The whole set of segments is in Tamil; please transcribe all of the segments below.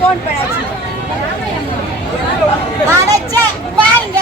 போன் பண்ணாச்சு பாருங்க.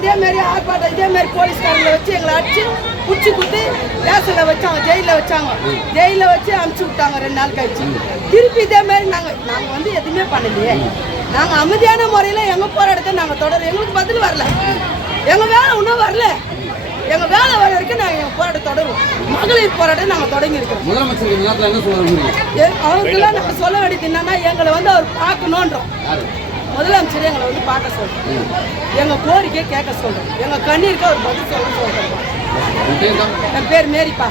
இதே மாதிரி ஆர்ப்பாட்டம் இதே மாதிரி போலீஸ்காரங்களை வச்சு எங்களை அடிச்சு குச்சி குத்தி ரேஷன்ல வச்சாங்க, ஜெயில வச்சாங்க, ஜெயில வச்சு அனுப்பிச்சு விட்டாங்க 2 நாள் கழிச்சு. திருப்பி இதே மாதிரி நாங்க வந்து எதுவுமே பண்ணலையே. நாங்க அமைதியான முறையில எங்க போராட்டத்தை நாங்க தொடர், எங்களுக்கு பதில் வரல, எங்க வேலை இன்னும் வரல. எங்க வேலை வர வரைக்கும் நாங்க எங்க போராட்டம் தொடரும். மகளிர் போராட்டம் நாங்க தொடங்கி இருக்கோம். அவருக்கெல்லாம் நாங்க சொல்ல வேண்டியது என்னன்னா, எங்களை வந்து அவர் பார்க்கணுன்றோம். முதலமைச்சர் எங்களை வந்து பார்க்க சொல்றோம், எங்க கோரிக்கையை கேட்க சொல்றோம், எங்க கண்ணீருக்கு அவர் பதில் சொல்ல சொல்றோம். என் பேர் மேரிப்பா.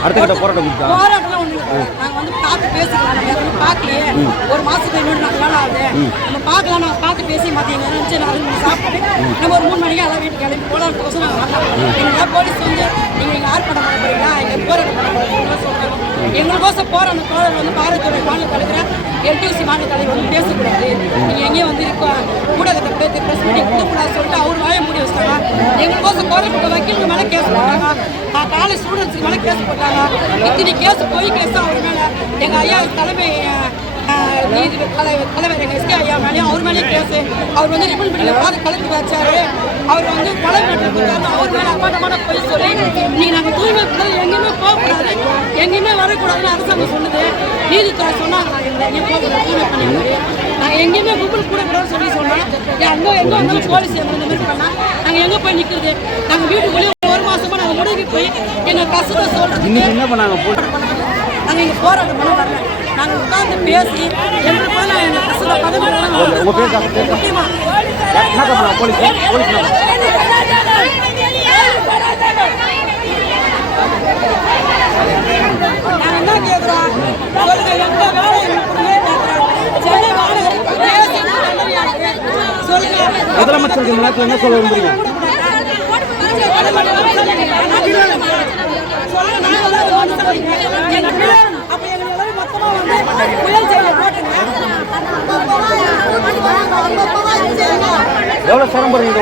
போராட்டம் ஒண்ணு நாங்க வந்து பார்த்து பேசிக்கலாம். நம்ம பார்க்கலையே, ஒரு மாசத்துக்கு இன்னொரு 4 நாள் ஆகுது, நம்ம பார்க்கலாம். நம்ம பார்த்து பேசி மத்தியம் நினைச்சு 4 மணி சாப்பிட்டு நம்ம ஒரு 3 மணிக்கு எல்லாம் வீட்டுக்கு கிளம்பி போராட்டத்துக்கோசம் நாங்கள் வரலாம். எங்க போலீஸ் வந்து நீங்க ஆர்ப்பாட்டம் பண்ண போறீங்களா, எங்க போராட்டம் பண்ண போறீங்களா சொல்றாங்க. எங்களுக்கோசம் போற அந்த தோழர் வந்து பாரதித்துறை மாநில தலைவர் எல்டிசி மாநில தலைவர் வந்து பேசக்கூடாது, நீங்க எங்கேயும் வந்து ஊடகத்தை பேசி பிரஸ் மீட்டிங் கொடுக்கூடாது சொல்லிட்டு அவர் வாய மூடி வச்சிட்டாங்க. எங்களுக்கோசம் போராட்ட வக்கீலுக்கு மேலே கேஸ் போட்டாங்க, காலேஜ் ஸ்டூடெண்ட்ஸுக்கு மேலே கேஸ் போட்டாங்க. இத்தனை கேஸ் போய் கேஸ் அவர் மேலே எங்கள் ஐயா தலைமை தலைவர் எங்கள் எஸ்கே ஐயா மேலேயும் அவர் மேலேயும் கேஸு. அவர் வந்து ரிப்பன் பண்ணியில் பார்த்து கலந்து வச்சாரு. அவர் வந்து கொலை பண்ணிட்டு அவர் மேலே அப்பாட்டமான போய் சொல்லி நீங்கள் நாங்கள் தூய்மை எங்கேயுமே போகக்கூடாது, எங்கேயுமே வரக்கூடாதுன்னு அரசாங்கம் சொன்னது. நீதித்துறை சொன்னாங்க நாங்கள் எங்கேயும் போகக்கூடாது, தூய்மை பண்ணியாரு நாங்கள் எங்கேயுமே கும்பல் கூடக்கூடாதுன்னு சொன்னோம். எங்கே வந்தாலும் போலீஸ் எங்களை இந்த மாதிரி பண்ணால் நாங்கள் எங்கே போய் நிற்கிறது? நாங்கள் வீட்டுக்குள்ளேயே 1 மாதமாக நாங்கள் முடங்கி போய் எங்கள் கஷ்டத்தை சொல்கிறதுக்கு என்ன பண்ணாங்க. நாங்கள் இங்கே போராட்டம் பண்ண வரல, நாங்கள் உட்காந்து பேசி எங்களுக்கு போய் நான் எங்கள் கஷ்டத்தை முக்கியமாக நாங்கள் என்ன கேட்குறோம் சொல்லுங்க, எங்கள் வேலை எங்களுக்கு சென்னை வாடகை சொல்லுங்க. முதலமைச்சருக்கு என்ன சொல்ல விரும்புறீங்க? எவ்வளோ சிரமம் பண்ணுறீங்க?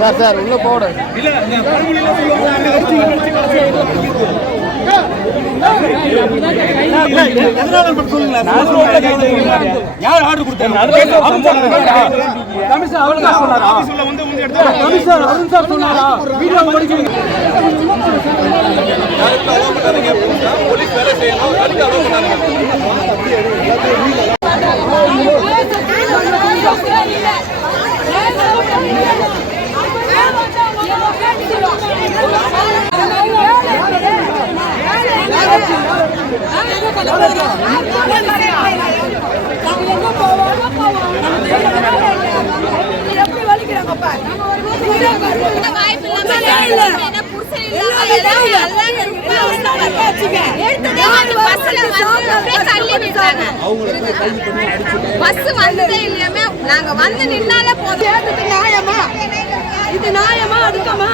சார் சார் உள்ள போட யார் ஆர்டர் கொடுத்தாங்க? போலீஸ் வேலை செய்யணும், அதுக்கு அலோவ் பஸ் வந்ததே இல்லையாமே, நாங்க வந்து நின்னாலே போதும். நியாயமா? இது நியாயமா அதுக்கமா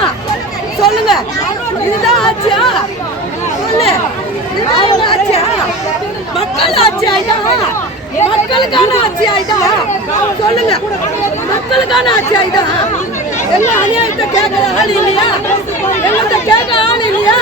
சொல்லுங்க. இதுதான் ஆட்சியா? சொல்லு, இதுதான் ஆட்சியா? மக்கள் ஆட்சி ஆயிட்டா? மக்களுக்கான ஆட்சி ஆயிட்டா? சொல்லுங்க, மக்களுக்கான ஆட்சி ஆயிட்டா? எங்க அநியாயத்தை கேட்கற ஆள் இல்லையா? எங்கள்கிட்ட கேட்க ஆள் இல்லையா?